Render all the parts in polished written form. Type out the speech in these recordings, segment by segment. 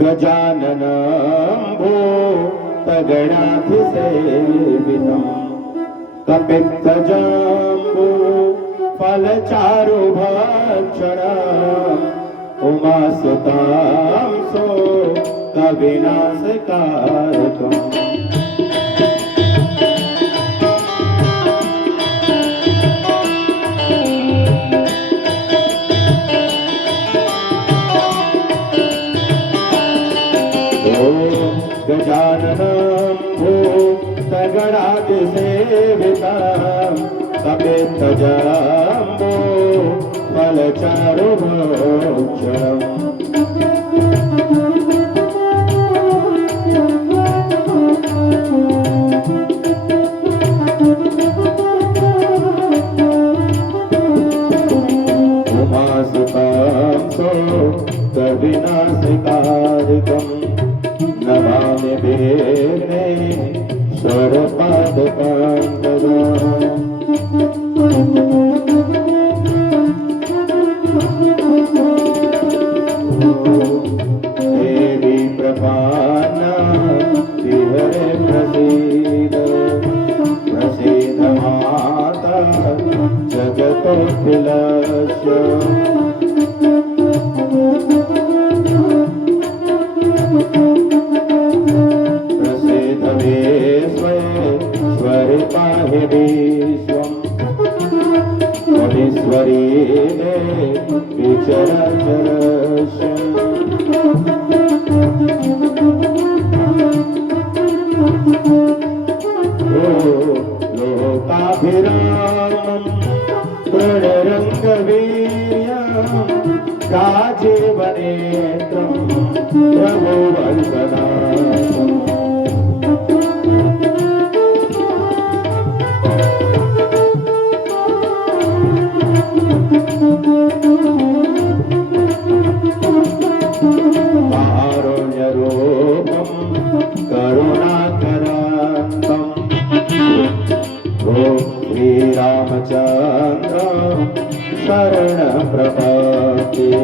गजाननं भूतगणाधिसेवितं कपित्थजम्बू फलचारुभक्षणम् उमासुतां सो कविनाशकारकम् गजाननं भूतगणाधिसेवितं कपित्थजम्बू फलचारुभक्षणम् उमासुतां सो कविनाशकारकम् नमामि विघ्नेश्वरपादपङ्कजम् देवी प्रपन्ना शिवरे प्रसीद प्रसीद माता जगतोऽखिलस्य पाहि विश्वम् मुनीश्वरी विचरचरस्य लोकाभिरामं प्रणरङ्गवीर्यं राजीवनेत्रं प्रभुवन्दनाथम् कारुण्यरूपं करुणाकरान्तं श्रीरामचन्द्रं शरणप्रपद्ये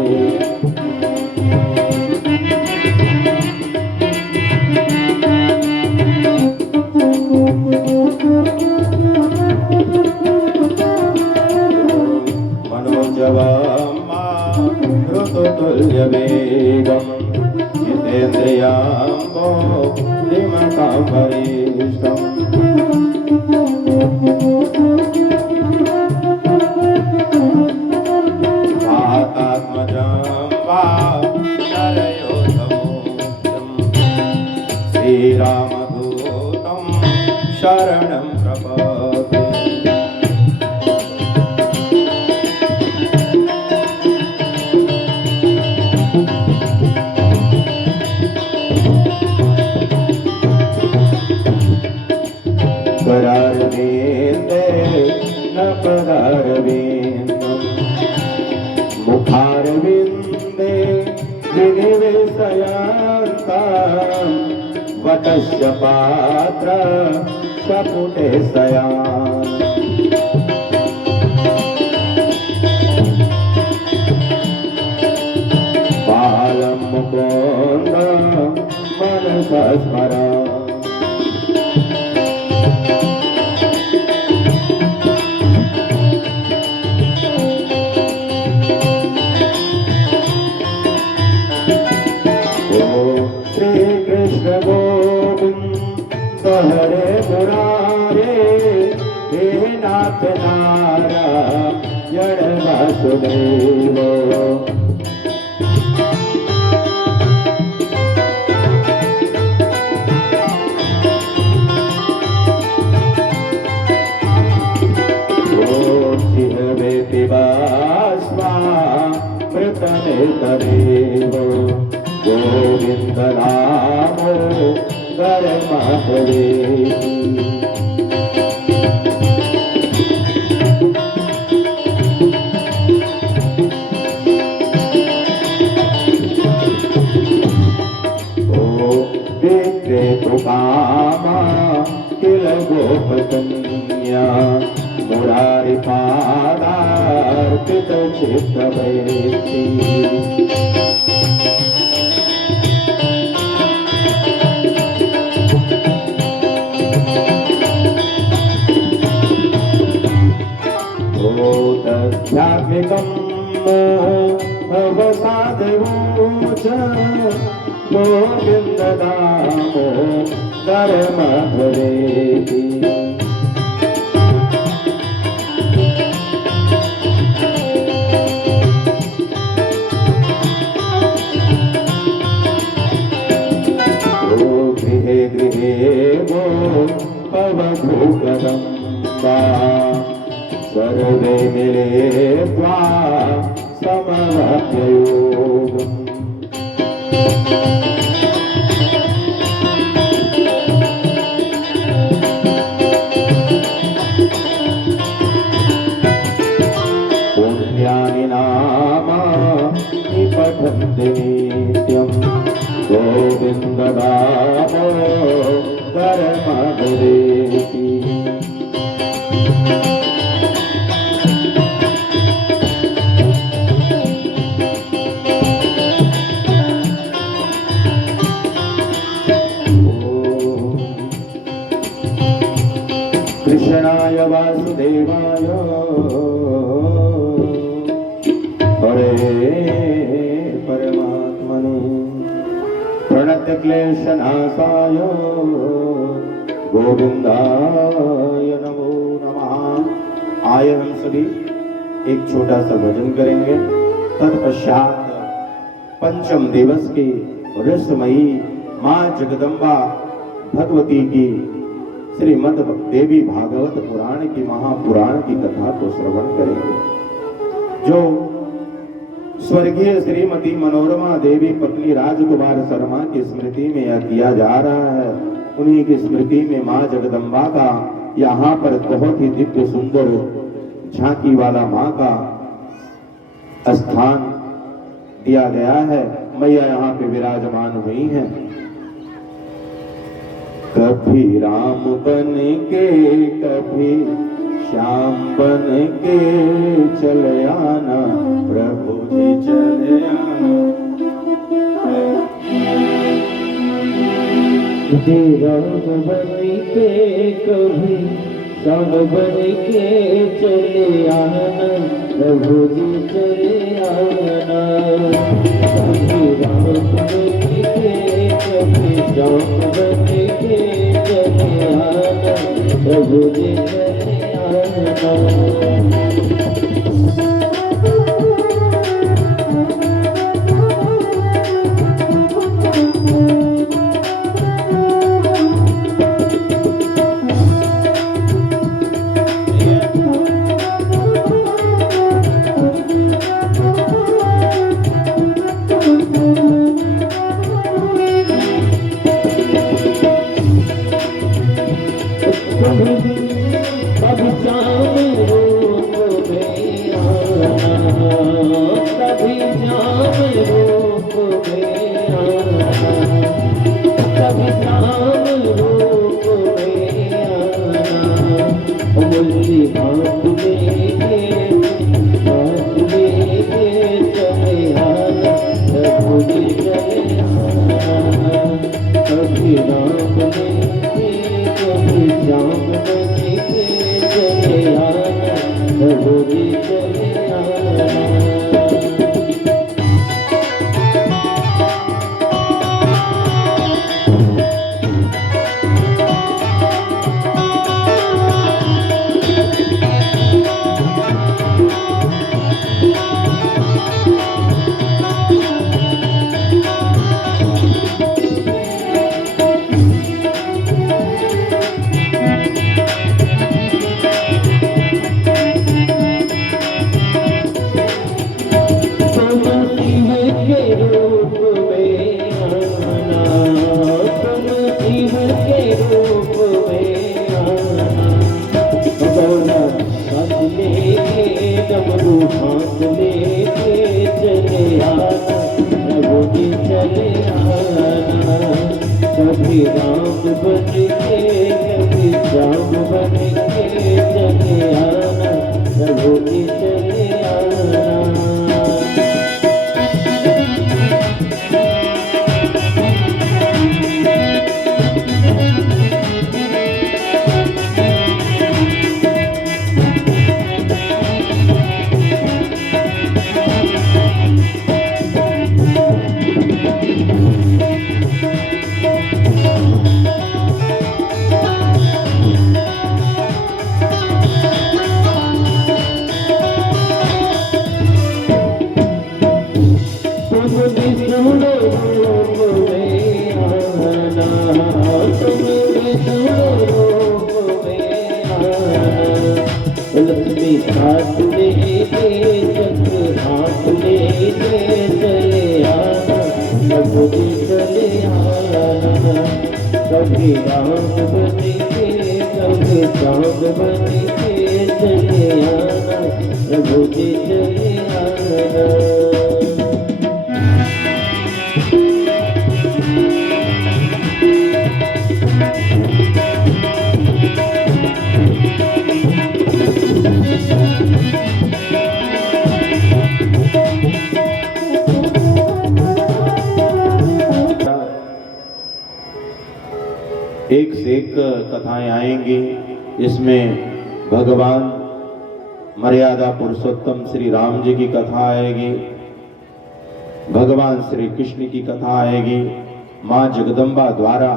मनोजवं ऋतुतुल्यवेगम् जितेन्द्रियाम्बो लिमकां वरिष्ठम् वातात्मजं वा नरयोधमोक्षम् श्रीरामदूतं शरणं प्रपद्ये करारविन्दे न पदारविन्दम् मुखारविन्दे विनिवेशयन्तं वटस्य पात्र शपुटे शयान् बालं मुकुन्द मनसा स्मरामि श्री कृष्ण गोविंद हरे मुरारे हे नाथ नारायण वासुदेव जिह्वे पिबास्मा मृतमेतदेव गोविंद नामो गरमहरे विक्रेतु कामा किल गोपकन्या मुरारी पादार्पित चित्तवैति गोविंद दामोदर मधुरेति। गृहे गृहे वो अवधूतदम्बा सर्वे मिलित्वा समवाप्ययोगम्। पुण्यानि नामानि पठन्ति नित्यम् गोविन्द दामोदर मधुरेति। कृष्णाय वासुदेवाय हरे परमात्मने प्रणतक्लेशनाशाय गोविंदाय नमो नमः। आए हम सभी एक छोटा सा भजन करेंगे। तत्पश्चात पंचम दिवस की रसमयी माँ जगदम्बा भगवती की श्रीमद् देवी भागवत पुराण की महापुराण की कथा को श्रवण करेंगे। जो स्वर्गीय श्रीमती मनोरमा देवी पत्नी राजकुमार शर्मा की स्मृति में यह किया जा रहा है, उन्हीं की स्मृति में माँ जगदम्बा का यहाँ पर बहुत ही दिव्य सुंदर झांकी वाला माँ का स्थान दिया गया है। मैया यहाँ पे विराजमान हुई हैं। कभी राम बन के कभी श्याम बन के चले आना प्रभु जी चले आना। कभी राम बन के कभी श्याम बन के चले आना प्रभु जी चले आना। कभी राम बन के कभी श्याम बन के चले आना प्रभु जी चले आना। कभी राम बन के कभी श्याम बन के चले आना प्रभु जी चले आना। प्रभु जी चले आना। कभी राम बन के कभी श्याम बन के चले आना, प्रभु जी चले आना। एक से एक कथाएं आएंगी। इसमें भगवान मर्यादा पुरुषोत्तम श्री राम जी की कथा आएगी, भगवान श्री कृष्ण की कथा आएगी, माँ जगदम्बा द्वारा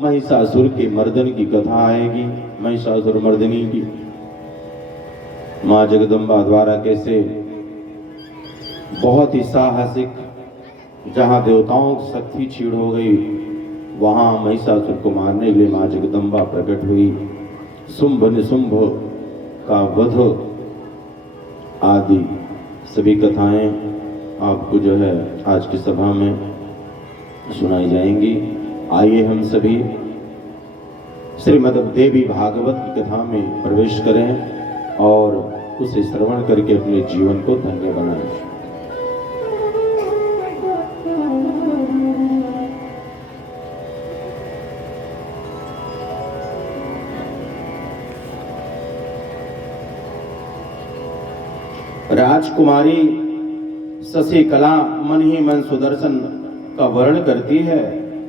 महिषासुर के मर्दन की कथा आएगी, महिषासुर मर्दनी की। माँ जगदम्बा द्वारा कैसे बहुत ही साहसिक, जहाँ देवताओं की शक्ति छीड़ हो गई, वहाँ महिषासुर को मारने के लिए माँ जगदम्बा प्रकट हुई। शुंभ निशुंभ का वध आदि सभी कथाएं आपको जो है आज की सभा में सुनाई जाएंगी। आइए हम सभी श्रीमद् देवी भागवत की कथा में प्रवेश करें और उसे श्रवण करके अपने जीवन को धन्य बनाएं। राजकुमारी शशिकला मन ही मन सुदर्शन का वर्ण करती है।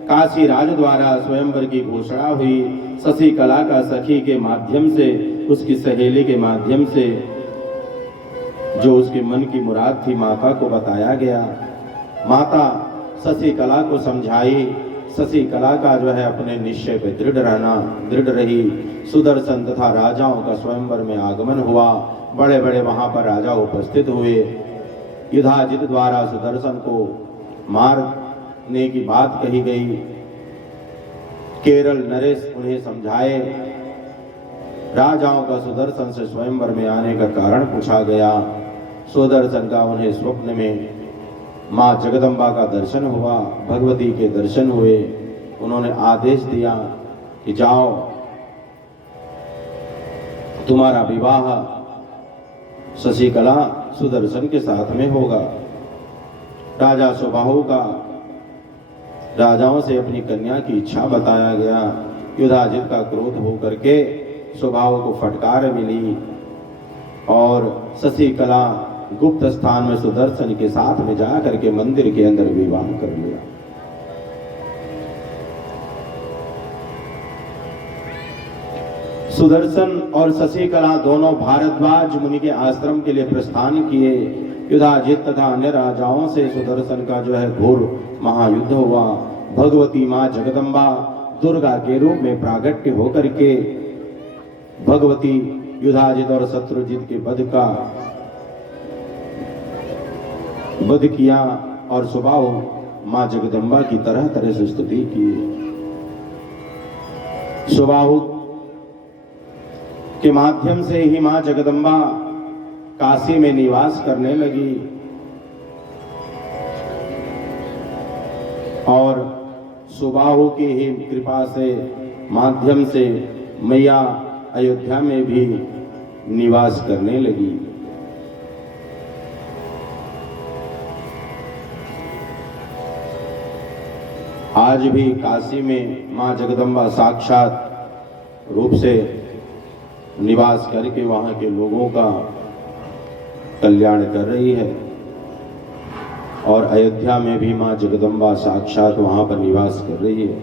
काशी राज द्वारा स्वयंवर की घोषणा हुई। शशिकला का सखी के माध्यम से, उसकी सहेली के माध्यम से जो उसके मन की मुराद थी माता को बताया गया। माता शशिकला को समझाई। शशिकला का जो है अपने निश्चय पे दृढ़ रही। सुदर्शन तथा राजाओं का स्वयंवर में आगमन हुआ। बड़े बड़े वहां पर राजा उपस्थित हुए। युधाजित द्वारा सुदर्शन को मारने की बात कही गई। केरल नरेश उन्हें समझाए। राजाओं का सुदर्शन से स्वयंवर में आने का कारण पूछा गया। सुदर्शन का उन्हें स्वप्न में माँ जगदम्बा का दर्शन हुआ, भगवती के दर्शन हुए। उन्होंने आदेश दिया कि जाओ, तुम्हारा विवाह शशिकला सुदर्शन के साथ में होगा। राजा सुबाहु का राजाओं से अपनी कन्या की इच्छा बताया गया। युधाजित का क्रोध होकर के सुबाहु को फटकार मिली और शशिकला गुप्त स्थान में सुदर्शन के साथ में जा करके मंदिर के अंदर विवाह कर लिया। सुदर्शन और शशिकला दोनों भारद्वाज मुनि के आश्रम के लिए प्रस्थान किए। युधाजित तथा अन्य राजाओं से सुदर्शन का जो है घोर महायुद्ध हुआ। भगवती माँ जगदम्बा दुर्गा के रूप में प्रागट्य होकर के भगवती युधाजित और शत्रुजित के वध किया और सुबाहु माँ जगदम्बा की तरह तरह से स्तुति की। सुबाहु के माध्यम से ही माँ जगदम्बा काशी में निवास करने लगी और सुबाहु की ही कृपा से माध्यम से मैया अयोध्या में भी निवास करने लगी। आज भी काशी में माँ जगदम्बा साक्षात रूप से निवास करके वहाँ के लोगों का कल्याण कर रही है और अयोध्या में भी माँ जगदम्बा साक्षात वहाँ पर निवास कर रही है।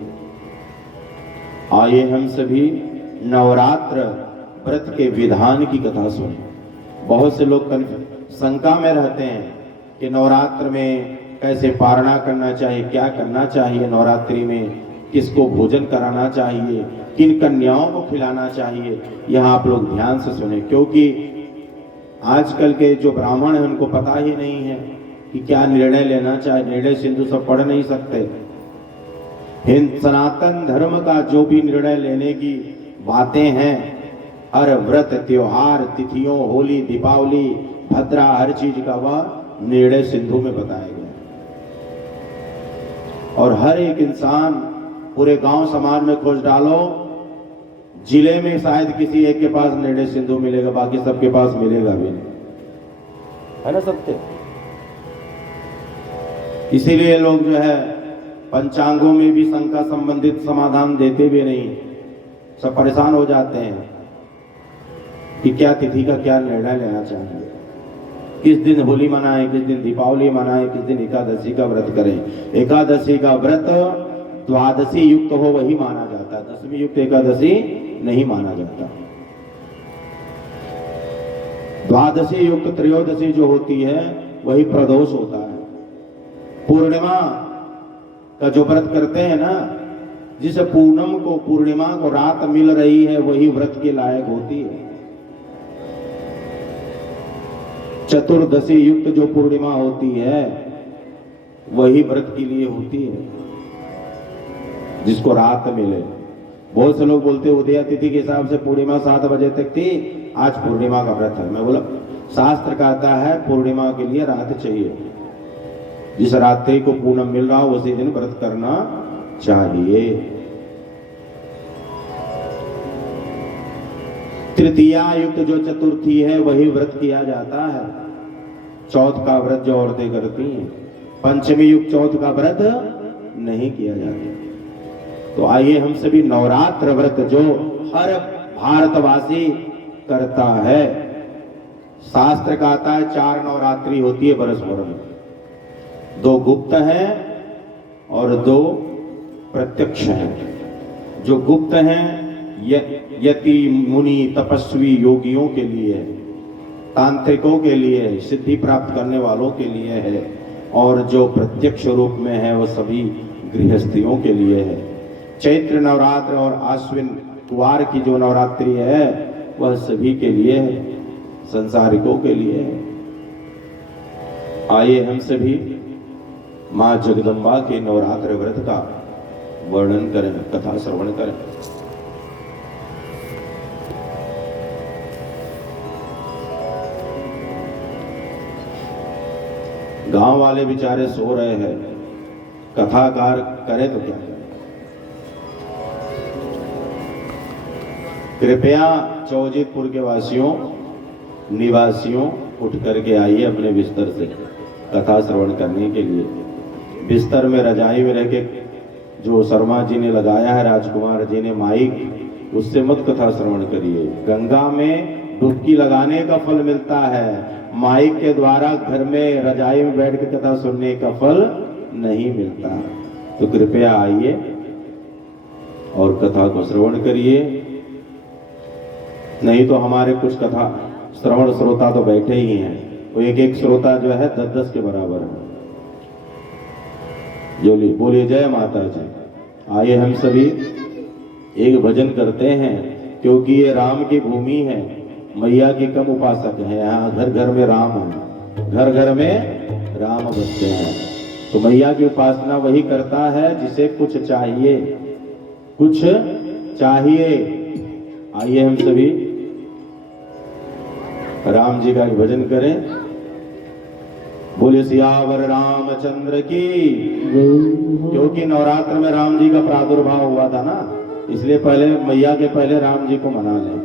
आइए हम सभी नवरात्र व्रत के विधान की कथा सुने। बहुत से लोग शंका में रहते हैं कि नवरात्र में कैसे पारणा करना चाहिए, क्या करना चाहिए, नवरात्रि में किसको भोजन कराना चाहिए, किन कन्याओं को खिलाना चाहिए। यहाँ आप लोग ध्यान से सुने, क्योंकि आजकल के जो ब्राह्मण हैं उनको पता ही नहीं है कि क्या निर्णय लेना चाहिए। निर्णय सिंधु सब पढ़ नहीं सकते। हिंद सनातन धर्म का जो भी निर्णय लेने की बातें हैं, हर व्रत त्योहार तिथियों, होली दीपावली भद्रा, हर चीज का वह निर्णय सिंधु में बताया गया। और हर एक इंसान पूरे गांव समाज में खोज डालो, जिले में शायद किसी एक के पास निर्णय सिंधु मिलेगा, बाकी सबके पास मिलेगा भी नहीं, है ना सत्य। इसीलिए लोग जो है पंचांगों में भी शंका संबंधित समाधान देते भी नहीं, सब परेशान हो जाते हैं कि क्या तिथि का क्या निर्णय लेना चाहिए, किस दिन होली मनाएं, किस दिन दीपावली मनाएं, किस दिन एकादशी का व्रत करें। एकादशी का व्रत द्वादशी युक्त हो वही माना जाता है, दशमी युक्त एकादशी नहीं माना जाता। द्वादशी युक्त त्रयोदशी जो होती है वही प्रदोष होता है। पूर्णिमा का जो व्रत करते हैं ना, जिस पूनम को पूर्णिमा को रात मिल रही है वही व्रत के लायक होती है। चतुर्दशी युक्त जो पूर्णिमा होती है वही व्रत के लिए होती है, जिसको रात मिले। बहुत से लोग बोलते उदया तिथि के हिसाब से पूर्णिमा 7 बजे तक थी, आज पूर्णिमा का व्रत है। मैं बोला शास्त्र कहता है पूर्णिमा के लिए रात चाहिए, जिस रात्रि को पूनम मिल रहा हो उसी दिन व्रत करना चाहिए। तृतीया युक्त जो चतुर्थी है वही व्रत किया जाता है। चौथ का व्रत जो औरतें करती हैं, पंचमी युक्त चौथ का व्रत नहीं किया जाता। तो आइए हम सभी नवरात्र व्रत जो हर भारतवासी करता है, शास्त्र कहता है 4 नवरात्रि होती है वर्ष भर में, 2 गुप्त हैं और 2 प्रत्यक्ष हैं। जो गुप्त हैं यति मुनि तपस्वी योगियों के लिए है, तांत्रिकों के लिए है, सिद्धि प्राप्त करने वालों के लिए है, और जो प्रत्यक्ष रूप में है वो सभी गृहस्थियों के लिए है। चैत्र नवरात्र और आश्विन कुवार की जो नवरात्रि है वह सभी के लिए है, संसारिकों के लिए है। आइए हम सभी माँ जगदम्बा के नवरात्र व्रत का वर्णन करें, कथा श्रवण करें। गांव वाले बेचारे सो रहे हैं, कथाकार करे तो क्या करें। कृपया चौजितपुर के वासियों निवासियों उठ करके आइए अपने बिस्तर से कथा श्रवण करने के लिए। बिस्तर में रजाई में रह के जो शर्मा जी ने लगाया है, राजकुमार जी ने माइक, उससे मत कथा श्रवण करिए। गंगा में डुबकी लगाने का फल मिलता है, माइक के द्वारा घर में रजाई में बैठ के कथा सुनने का फल नहीं मिलता। तो कृपया आइए और कथा को श्रवण करिए। नहीं तो हमारे कुछ कथा श्रवण श्रोता तो बैठे ही हैं, वो एक श्रोता जो है 10-10 के बराबर है। जोली बोलिए जय माता जी। आइए हम सभी एक भजन करते हैं, क्योंकि ये राम की भूमि है, मैया की कम उपासक है। यहाँ घर घर में राम है, घर घर में राम बसते हैं। तो मैया की उपासना वही करता है जिसे कुछ चाहिए, कुछ चाहिए। आइए हम सभी राम जी का भजन करें। बोले सियावर रामचंद्र की। क्योंकि नवरात्र में राम जी का प्रादुर्भाव हुआ था ना, इसलिए पहले मैया के पहले राम जी को मना लें।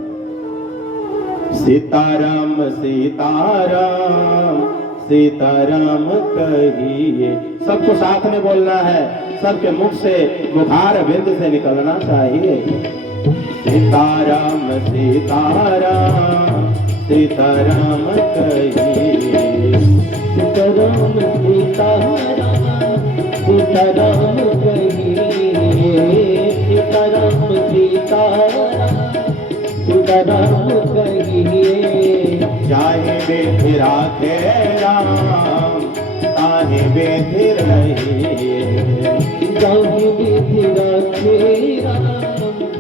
सीताराम सीताराम सीताराम कहिए, सबको साथ में बोलना है, सबके मुख से मुखार बिंद से निकलना चाहिए। सीताराम सीताराम सीताराम कहिए, सीताराम सीताराम सीताराम कहिए, सीताराम सीताराम सीताराम कहिए। चाहे बेधि राखे राम ताहे बेधि रहिए, चाहे बेधि राखे राम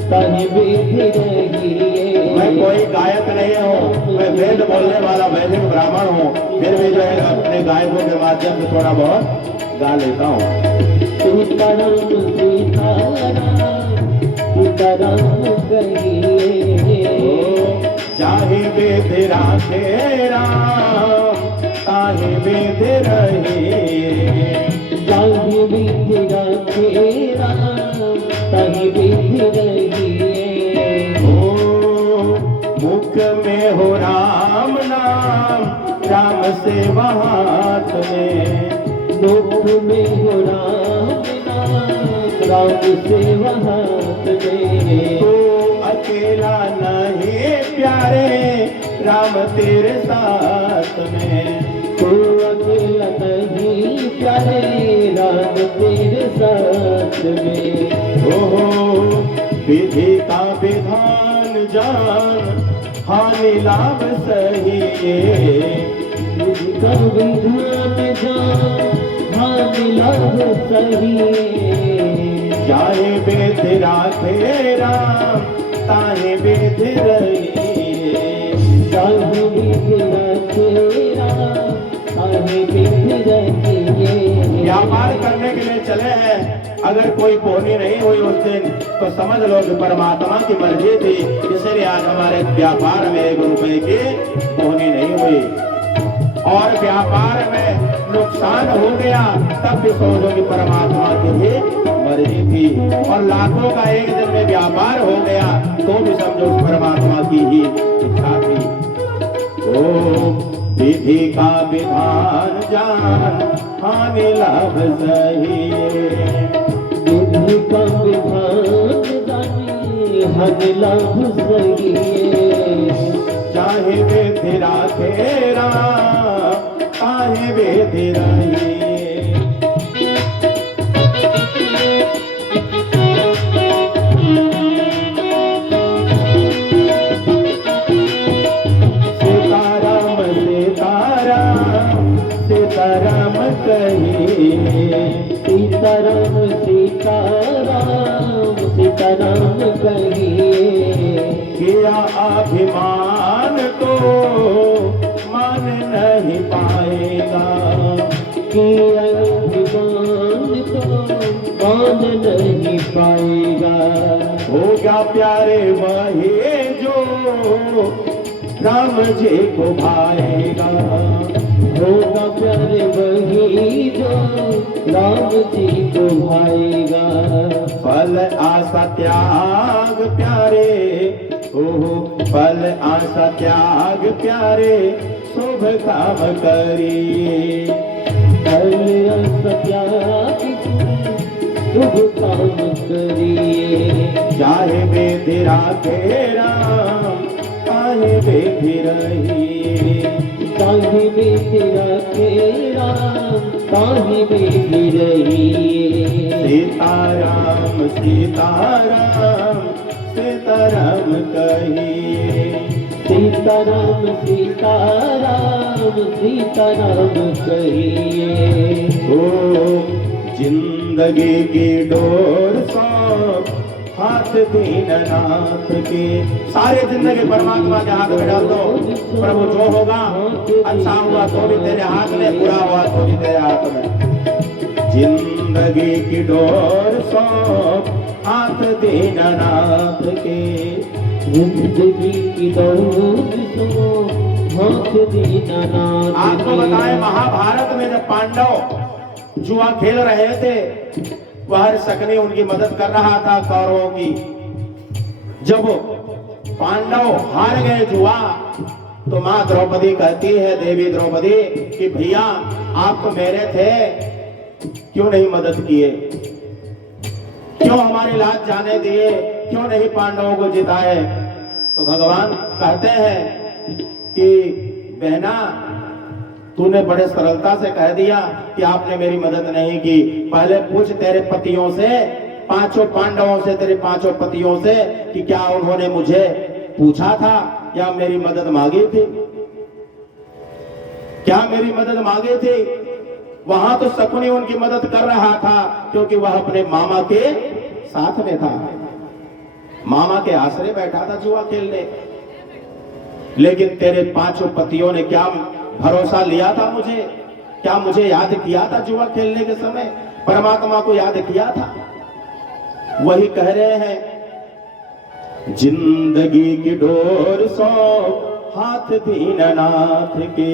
ताहे बेधि रहिए। मैं कोई गायक नहीं हूँ, मैं वेद बोलने वाला वैदिक ब्राह्मण हूँ, फिर भी जो है अपने गायकों के माध्यम से थोड़ा बहुत गा लेता हूँ। सीताराम सीताराम सीताराम कहिए, चाहे बेधि राखे राम ताहे बेधि रहिए, ताहि विधि रखे राम ताहि विधि रहिए। ओ मुख में हो राम नाम राम से हाथ में, मुख में हो राम नाम राम से हाथ में। तो अकेला नहीं प्यारे राम तेरे साथ में, तू अकेला नहीं प्यारे राम तेरे साथ में। ओहो विधि का विधान जान हानि लाभ सही, विधि का विधान जान हानि लाभ सही। चाहे वेद राखे राम ताहे वेद रहिए। चाहे विधि रखे राम ताहे विधि रहिए। व्यापार करने के लिए चले हैं, अगर कोई बोनी नहीं हुई उस दिन तो समझ लो कि परमात्मा की मर्जी थी, इसलिए आज हमारे व्यापार में 1 रुपए की बोनी नहीं हुई। और व्यापार में नुकसान हो गया तब भी समझो कि परमात्मा की ही मर्जी थी। और लाखों का एक दिन में व्यापार हो गया तो भी समझो परमात्मा की ही इच्छा थी। ओ विधि का विधान जान हानि लाभ सही, विधि का विधान जानी हानि लाभ सही। चाहे विधि राखे राम ताहे विधि रहिए। सीताराम सीताराम सीताराम कहिए, सीताराम सीताराम सीताराम कहिए। किया अभिमान तो मान नहीं पाएगा, किया अभिमान तो मान नहीं पाएगा। हो गया प्यारे वही जो राम जी को भाएगा, होगा प्यारे वही जो राम जी को भाएगा। फल आशा त्याग प्यारे, ओहो फल आशा त्याग प्यारे शुभ काम करिए। फल आशा त्याग शुभ काम करिए। चाहे विधि राखे राम ताहे विधि रहिए। ताहि विधि रखे राम ताहि विधि रहिए। सीताराम सीताराम सीताराम कहिए, सीताराम सीताराम सीताराम कहिए। ओ जिंदगी की डोर सौंप हाथ दीननाथ के। सारे जिंदगी परमात्मा के हाथ में डाल दो। प्रभु जो होगा अच्छा हुआ तो भी तेरे हाथ में, बुरा हुआ तो भी तेरे हाथ में। जिंदगी की डोर सौंप हाथ दीननाथ के, जिंदगी की डोर सौंप हाथ दीननाथ। आपको बताएं महाभारत में जब पांडव जुआ खेल रहे थे, वह सकनी उनकी मदद कर रहा था कौरवों की। जब पांडव हार गए जुआ तो मां द्रौपदी कहती है, देवी द्रौपदी, कि भैया आप तो मेरे थे, क्यों नहीं मदद किए, क्यों हमारी लाज जाने दिए, क्यों नहीं पांडवों को जिताए। तो भगवान कहते हैं कि बहना तूने बड़े सरलता से कह दिया कि आपने मेरी मदद नहीं की। पहले पूछ तेरे पतियों से, 5 पांडवों से, तेरे 5 पतियों से कि क्या उन्होंने मुझे पूछा था या मेरी मदद मांगी थी, क्या मेरी मदद मांगी थी। वहां तो शकुनी उनकी मदद कर रहा था क्योंकि वह अपने मामा के साथ में था, मामा के आसरे बैठा था जुआ खेलने। लेकिन तेरे 5 पतियों ने क्या भरोसा लिया था मुझे, क्या मुझे याद किया था जुआ खेलने के समय, परमात्मा को याद किया था। वही कह रहे हैं, जिंदगी की डोर सौंप हाथ दीननाथ के।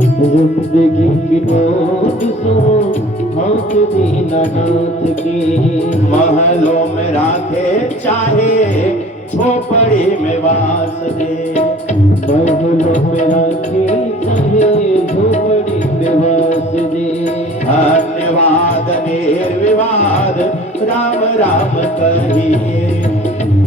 जिंदगी की डोर सौंप हाथ दीनानाथ के। महलों में राखे चाहे झोपड़ी में वास दे। महलों में राखे चाहे झोपड़ी में वास दे। धन्यवाद निर्विवाद राम राम कहिए।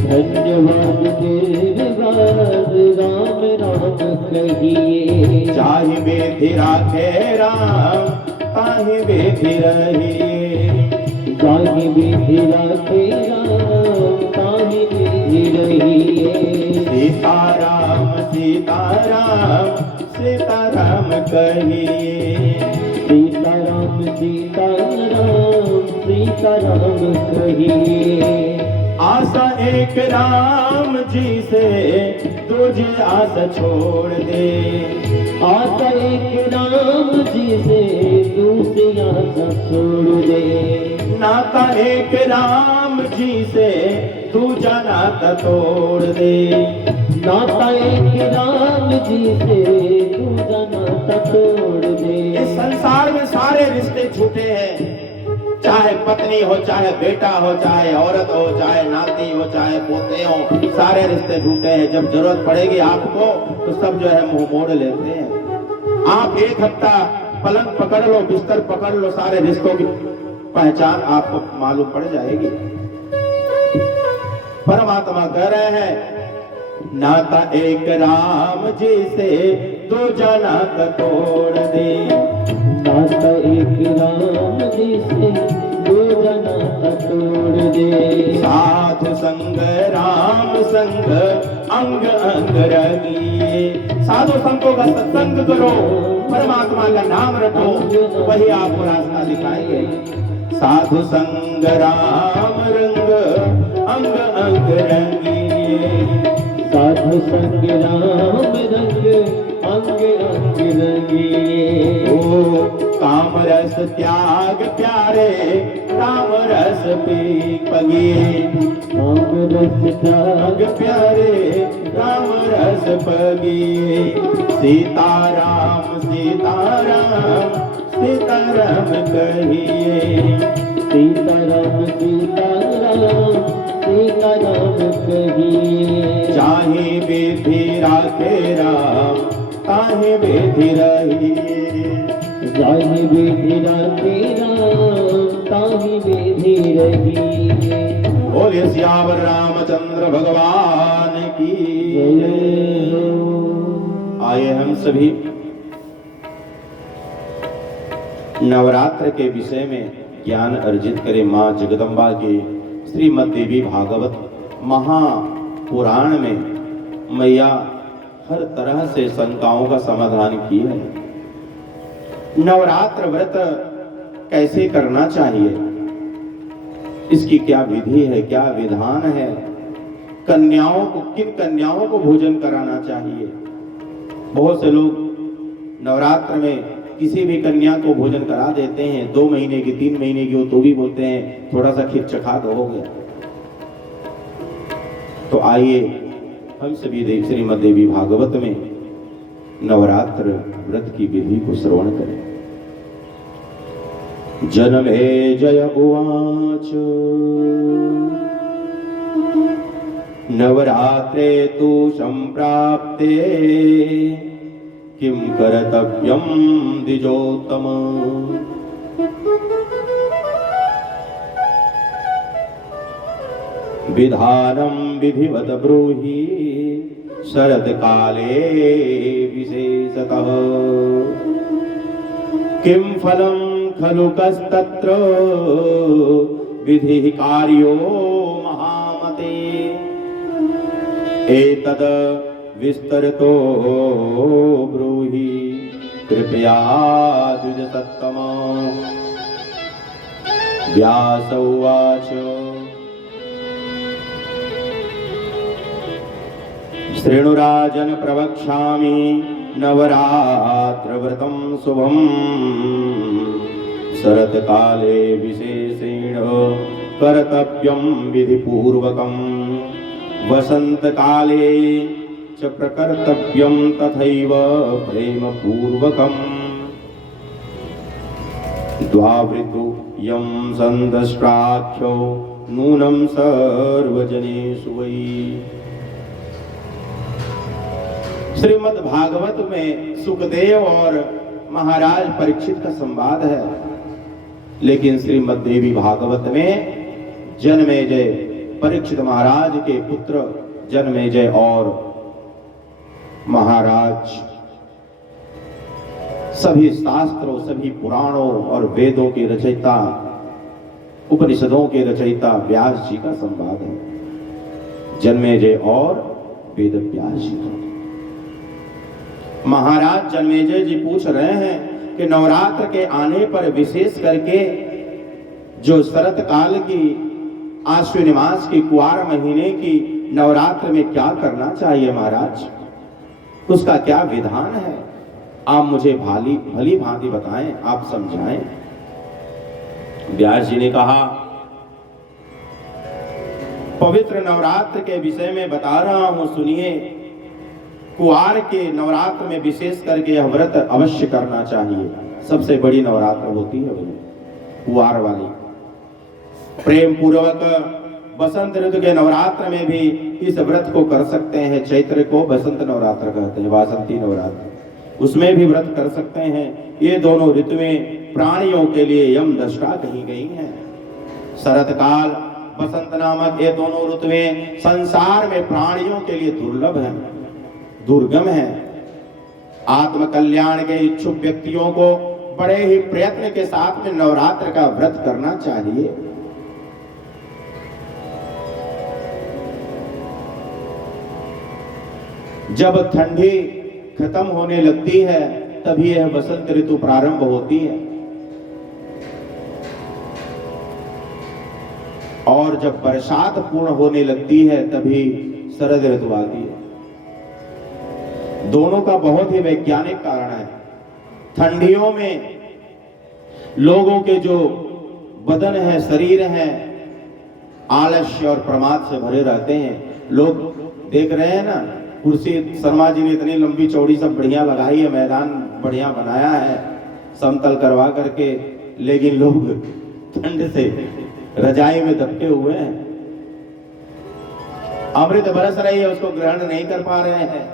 धन्यवाद निर्विवाद राम राम कहिए। चाहे बेधि राखे राम ताहि बेधि रहिए। चाहे बेधि राखे राम ताहि बेधि रहिए। सीताराम सीताराम सीताराम कहिए। सीताराम सीताराम सीताराम कहिए। आशा एक राम जी से तुझे आशा छोड़ दे। आशा एक राम जी से दूसरी आशा छोड़ दे। नाता एक राम जी से दूजा नाता तोड़ दे। नाता एक राम जी से दूजा नाता तोड़ दे। इस संसार में सारे रिश्ते झूठे हैं। चाहे पत्नी हो, चाहे बेटा हो, चाहे औरत हो, चाहे नाती हो, चाहे पोते हो, सारे रिश्ते झूठे हैं। जब जरूरत पड़ेगी आपको तो सब जो है मुंह मोड़ लेते हैं। आप एक हफ्ता पलंग पकड़ लो, बिस्तर पकड़ लो, सारे रिश्तों की पहचान आपको मालूम पड़ जाएगी। परमात्मा कह रहे हैं नाता एक राम जी से दूजा नाता तोड़ दे। नाता एक राम जी से दूजा नाता तोड़ दे। साधु संग राम संग अंग अंग रहिए। साधु संतों का सत्संग करो, परमात्मा का नाम रटो, वही आपको रास्ता दिखाएंगे। साधु संग राम रंग अंग अंग रंगिए। साधु संग राम रंग अंग अंग रंगिए। ओ काम रस त्याग प्यारे राम रस पी पगिए। काम रस त्याग प्यारे राम रस पगिए। सीताराम सीताराम सीताराम कहिए। सीताराम सीताराम सीताराम कहिए। चाहे बेधि राखे राम ताहि बेधि रहिए। जाहि बेधि राखे राम ताहि बेधि रहिए। बोले सियावर रामचंद्र भगवान की। आइए हम सभी नवरात्र के विषय में ज्ञान अर्जित करें। माँ जगदम्बा के श्रीमद् देवी भागवत महापुराण में मैया हर तरह से शंकाओं का समाधान की है। नवरात्र व्रत कैसे करना चाहिए, इसकी क्या विधि है, क्या विधान है, कन्याओं को, किन कन्याओं को भोजन कराना चाहिए। बहुत से लोग नवरात्र में किसी भी कन्या को भोजन करा देते हैं, 2 महीने की 3 महीने की हो तो भी बोलते हैं थोड़ा सा खीर चखा दो हो गया। तो आइए हम सभी श्रीमद् देवी भागवत में नवरात्र व्रत की विधि को श्रवण करें। जनमे जय उवाच नवरात्रे तु संप्राप्ते किं कर्तव्यं द्विजोत्तम। विधानं विधिवत ब्रूहि शरत्काले विशेषतः। किं फलं खलु कस्तत्र विधिः कार्यो महामते। एतद् विस्तरतो ब्रूहि कृपया द्विजसत्तम। व्यास उवाच श्रेणुराजन प्रवक्ष्यामि नवरात्रव्रतं शुभम्। शरत्काले विशेषेण कर्तव्यं विधिपूर्वकम्। वसन्तकाले च प्रकर्तव्यं तथैव प्रेमपूर्वकम्। द्वावृतु यम संदष्ट्राख्यो नूनम सर्वजनेषु वै। श्रीमद् भागवत में सुखदेव और महाराज परीक्षित का संवाद है, लेकिन श्रीमद् देवी भागवत में जन्मेजय परीक्षित महाराज के पुत्र जन्मेजय और महाराज सभी शास्त्रों, सभी पुराणों और वेदों के रचयिता, उपनिषदों के रचयिता व्यास जी का संवाद है। जन्मेजय और वेद व्यास जी का। महाराज जन्मेजय जी पूछ रहे हैं कि नवरात्र के आने पर विशेष करके जो शरत काल की आश्विन मास की कुआर महीने की नवरात्र में क्या करना चाहिए महाराज, उसका क्या विधान है, आप मुझे भली भांति बताएं, आप समझाएं। व्यास जी ने कहा, पवित्र नवरात्र के विषय में बता रहा हूं, सुनिए। कुआर के नवरात्र में विशेष करके यह व्रत अवश्य करना चाहिए। सबसे बड़ी नवरात्र होती है वही कुआर वाली। प्रेम पूर्वक बसंत ऋतु के नवरात्र में भी इस व्रत को कर सकते हैं। चैत्र को बसंत नवरात्र कहते हैं, वासंती नवरात्र, उसमें भी व्रत कर सकते हैं। ये दोनों ऋतुएं प्राणियों के लिए यम दशा कही गई हैं। शरत काल, बसंत नामक ये दोनों ऋतुएं संसार में प्राणियों के लिए दुर्लभ हैं, दुर्गम है। आत्म कल्याण के इच्छुक व्यक्तियों को बड़े ही प्रयत्न के साथ में नवरात्र का व्रत करना चाहिए। जब ठंडी खत्म होने लगती है तभी यह बसंत ऋतु प्रारंभ होती है, और जब बरसात पूर्ण होने लगती है तभी शरद ऋतु आती है। दोनों का बहुत ही वैज्ञानिक कारण है। ठंडियों में लोगों के जो बदन है, शरीर है, आलस्य और प्रमाद से भरे रहते हैं। लोग देख रहे हैं ना, कुर्सी शर्मा जी ने इतनी लंबी चौड़ी सब बढ़िया लगाई है, मैदान बढ़िया बनाया है समतल करवा करके, लेकिन लोग ठंड से रजाई में दबके हुए हैं। अमृत बरस रही है, उसको ग्रहण नहीं कर पा रहे हैं।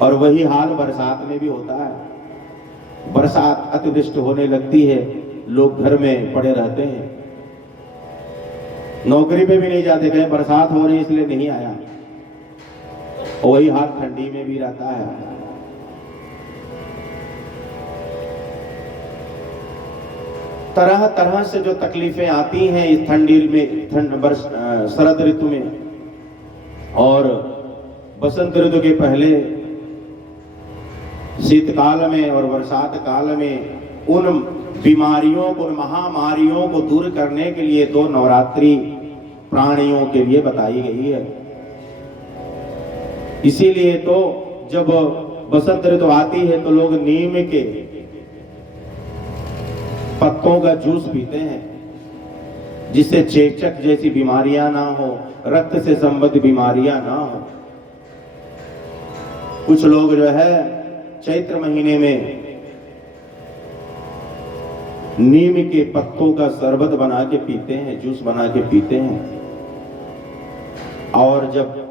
और वही हाल बरसात में भी होता है। बरसात अतिवृष्टि होने लगती है, लोग घर में पड़े रहते हैं, नौकरी पे भी नहीं जाते, कहीं बरसात हो रही इसलिए नहीं आया। वही हाल ठंडी में भी रहता है। तरह तरह से जो तकलीफें आती हैं इस ठंडी में, शरद ऋतु में और बसंत ऋतु के पहले शीतकाल में और बरसात काल में, उन बीमारियों को, उन महामारियों को दूर करने के लिए तो नवरात्रि प्राणियों के लिए बताई गई है। इसीलिए तो जब बसंत ऋतु आती है तो लोग नीम के पत्तों का जूस पीते हैं, जिससे चेचक जैसी बीमारियां ना हो, रक्त से संबंधित बीमारियां ना हो। कुछ लोग जो है चैत्र महीने में नीम के पत्तों का शरबत बना के पीते हैं, जूस बना के पीते हैं। और जब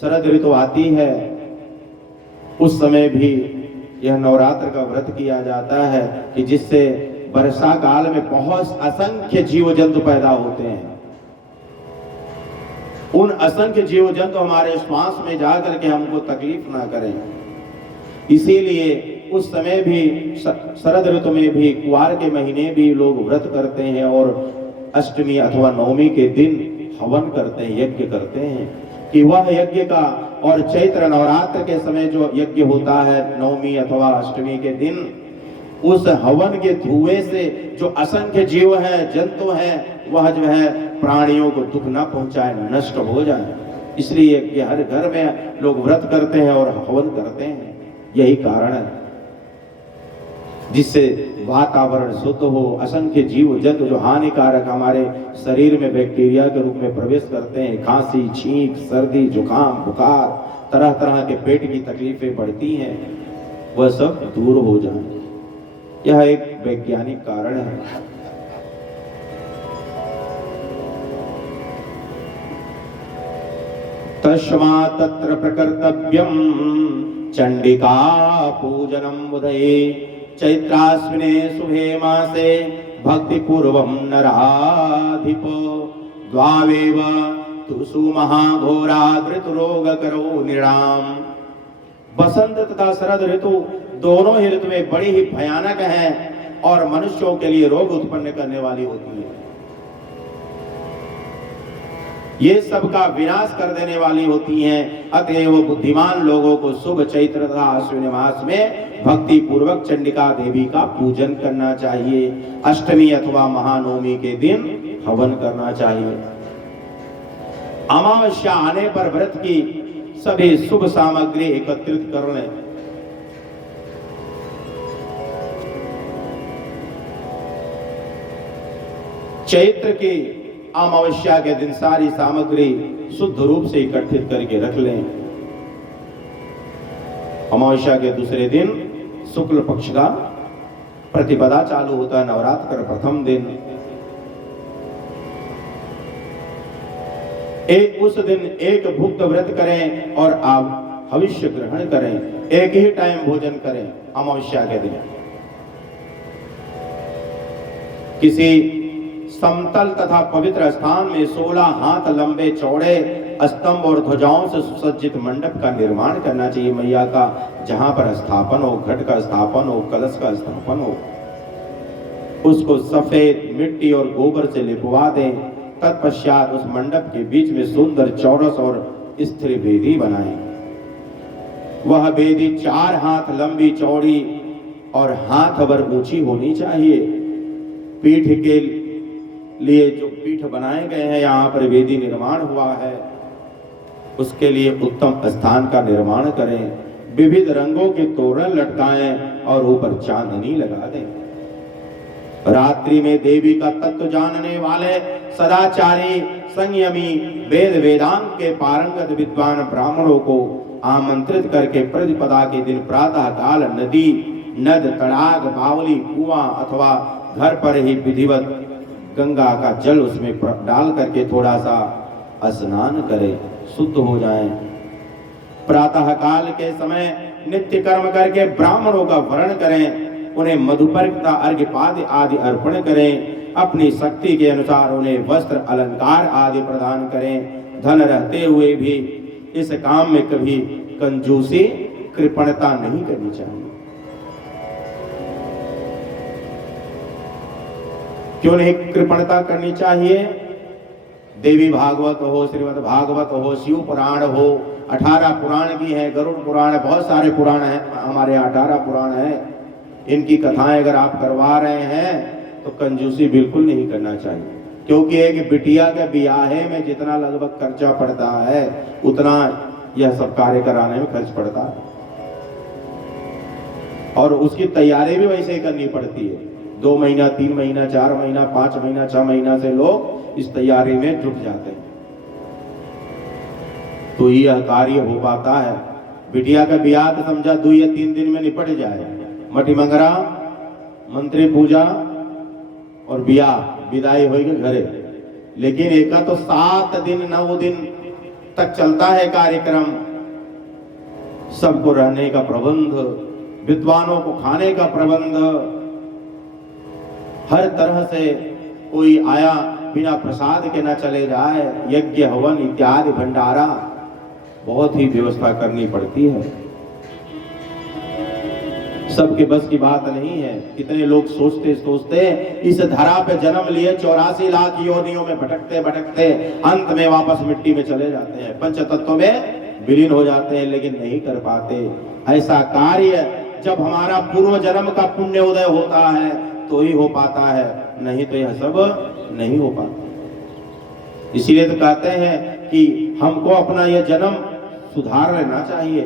शरद ऋतु आती है उस समय भी यह नवरात्र का व्रत किया जाता है कि जिससे वर्षा काल में बहुत असंख्य जीव जंतु पैदा होते हैं। उन असंख्य जीव जंतु हमारे श्वास में जाकर के हमको तकलीफ ना करें, इसीलिए उस समय भी शरद ऋतु में भी, कुआर के महीने भी लोग व्रत करते हैं और अष्टमी अथवा नवमी के दिन हवन करते हैं, यज्ञ करते हैं कि वह यज्ञ का, और चैत्र नवरात्र के समय जो यज्ञ होता है नवमी अथवा अष्टमी के दिन, उस हवन के धुएं से जो असंख्य जीव है, जंतु हैं, वह जो है प्राणियों को दुख न पहुंचाए, नष्ट हो जाए। इसलिए कि हर घर में लोग व्रत करते हैं और हवन करते हैं, यही कारण है, जिससे वातावरण शुद्ध हो। असंख्य जीव जंतु जो हानिकारक हमारे शरीर में बैक्टीरिया के रूप में प्रवेश करते हैं, खांसी, छींक, सर्दी, जुकाम, बुखार, तरह तरह के पेट की तकलीफें बढ़ती हैं, वह सब दूर हो जाए। यह एक वैज्ञानिक कारण है। तस्मात् तत्र प्रकर्तव्यं चंडिका पूजनम उदये चैत्राश्विने शुभे मासे भक्ति पूर्वम नराधिपो द्वावेव तुसु महाघोरा ऋतुरोग करो निराम। बसंत तथा शरद ऋतु दोनों ही ऋतुएं बड़ी ही भयानक हैं और मनुष्यों के लिए रोग उत्पन्न करने वाली होती है। ये सबका विनाश कर देने वाली होती हैं। अतएव बुद्धिमान लोगों को शुभ चैत्र तथा अश्विन मास में भक्ति पूर्वक चंडिका देवी का पूजन करना चाहिए। अष्टमी अथवा महानवमी के दिन हवन करना चाहिए। अमावस्या आने पर व्रत की सभी शुभ सामग्री एकत्रित कर लें। चैत्र की अमावस्या के दिन सारी सामग्री शुद्ध रूप से इकट्ठित करके रख लें। अमावस्या के दूसरे दिन शुक्ल पक्ष का प्रतिपदा चालू होता है, नवरात्र का प्रथम दिन। उस दिन एक भुक्त व्रत करें और आप हविष्य ग्रहण करें। एक ही टाइम भोजन करें अमावस्या के दिन। किसी समतल तथा पवित्र स्थान में 16 हाथ लंबे चौड़े स्तंभ और ध्वजाओं से सुसज्जित मंडप का निर्माण करना चाहिए मैया का, जहां पर स्थापन हो, घट का स्थापन हो, कलश का स्थापन हो। उसको सफेद मिट्टी और गोबर से लिपवा दें। तत्पश्चात उस मंडप के बीच में सुंदर चौरस और स्थिर वेदी बनाएं। वह वेदी 4 हाथ लंबी चौड़ी और हाथ भर ऊंची होनी चाहिए। पीठ के लिए जो पीठ बनाए गए हैं, यहाँ पर वेदी निर्माण हुआ है, उसके लिए उत्तम स्थान का निर्माण करें। विविध रंगों के तोरण लटकाएं और ऊपर चांदनी लगा दें। रात्रि में देवी का तत्व जानने वाले सदाचारी संयमी वेद वेदांत के पारंगत विद्वान ब्राह्मणों को आमंत्रित करके प्रतिपदा के दिन प्रातः काल नदी, नद, तड़ाग, बावली, कुआं अथवा घर पर ही विधिवत गंगा का जल उसमें डाल करके थोड़ा सा स्नान करें, शुद्ध हो जाएं। प्रातः काल के समय नित्य कर्म करके ब्राह्मणों का वरण करें, उन्हें मधुपर्क तथा अर्घ्यपाद्य आदि अर्पण करें। अपनी शक्ति के अनुसार उन्हें वस्त्र अलंकार आदि प्रदान करें। धन रहते हुए भी इस काम में कभी कंजूसी, कृपणता नहीं करनी चाहिए। क्यों नहीं कृपणता करनी चाहिए? देवी भागवत हो, श्रीमद् भागवत हो, शिव पुराण हो, 18 पुराण भी है, गरुड़ पुराण, बहुत सारे पुराण हैं हमारे यहाँ, 18 पुराण है। इनकी कथाएं अगर आप करवा रहे हैं तो कंजूसी बिल्कुल नहीं करना चाहिए, क्योंकि एक बिटिया के ब्याहे में जितना लगभग खर्चा पड़ता है उतना यह सब कार्य कराने में खर्च पड़ता है, और उसकी तैयारी भी वैसे ही करनी पड़ती है। 2 महीना, 3 महीना, 4 महीना, 5 महीना, 6 महीना से लोग इस तैयारी में जुट जाते हैं, तो यह कार्य हो पाता है। बिटिया का ब्याह तो समझा 2 या 3 दिन में निपट जाए। मटी मंगरा, मंत्री पूजा और ब्याह, विदाई होगी घरे। लेकिन एक तो 7 दिन 9 दिन तक चलता है कार्यक्रम। सबको रहने का प्रबंध, विद्वानों को खाने का प्रबंध, हर तरह से कोई आया बिना प्रसाद के न चले जाए। यज्ञ हवन इत्यादि भंडारा बहुत ही व्यवस्था करनी पड़ती है। सबके बस की बात नहीं है। कितने लोग सोचते सोचते इस धरा पे जन्म लिए 84 लाख योनियों में भटकते भटकते अंत में वापस मिट्टी में चले जाते हैं, पंच तत्वों में विलीन हो जाते हैं, लेकिन नहीं कर पाते। ऐसा कार्य जब हमारा पूर्व जन्म का पुण्य उदय होता है तो ही हो पाता है, नहीं तो यह सब नहीं हो पाता। इसीलिए तो कहते हैं कि हमको अपना यह जन्म सुधार लेना चाहिए,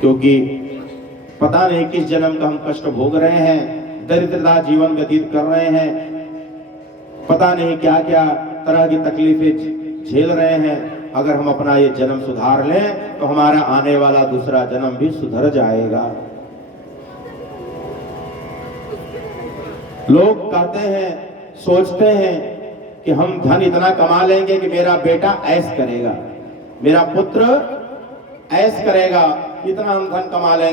क्योंकि पता नहीं किस जन्म का हम कष्ट भोग रहे हैं, दरिद्रता जीवन व्यतीत कर रहे हैं, पता नहीं क्या क्या तरह की तकलीफें झेल रहे हैं। अगर हम अपना ये जन्म सुधार लें तो हमारा आने वाला दूसरा जन्म भी सुधर जाएगा। लोग कहते हैं, सोचते हैं कि हम धन इतना कमा लेंगे कि मेरा बेटा ऐश करेगा, मेरा पुत्र ऐश करेगा, इतना हम धन कमा लेंगे।